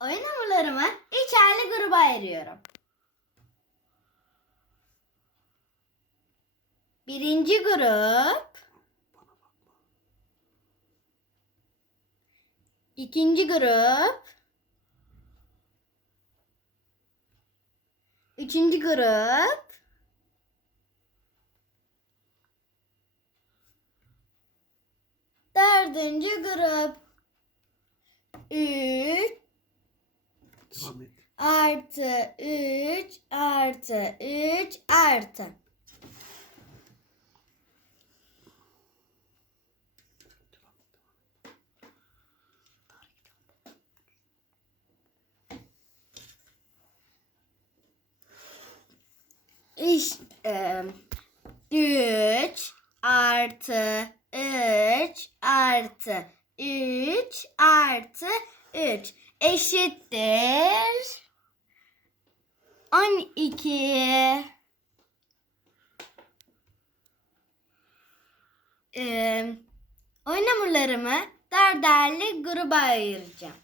Oyun hamurlarımı içerli gruba ayırıyorum. Birinci grup. İkinci grup. Üçüncü grup. Dördüncü grup. Üç artı 3 artı 3 artı. İşte 3 artı 3 artı 3 artı 3 eşittir 12 ee, oyun hamurlarımı dörderli gruba ayıracağım.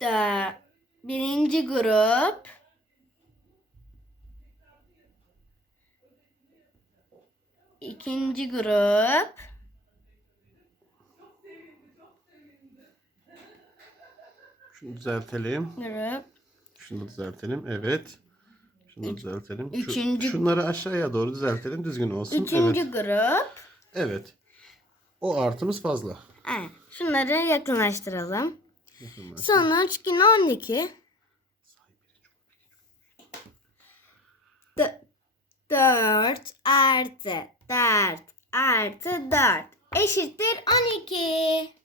Da birinci grup ikinci grup Şunu düzeltelim. grup Şunu düzeltelim. Evet. Şunu düzeltelim. Şu- üçüncü- şunları aşağıya doğru düzeltelim. Düzgün olsun. üçüncü Evet. grup Evet. O artımız fazla. Aynen. Şunları yakınlaştıralım. Yakınlaş. Sonuç yine 12. Dö- 4 artı 4 artı 4 eşittir 12.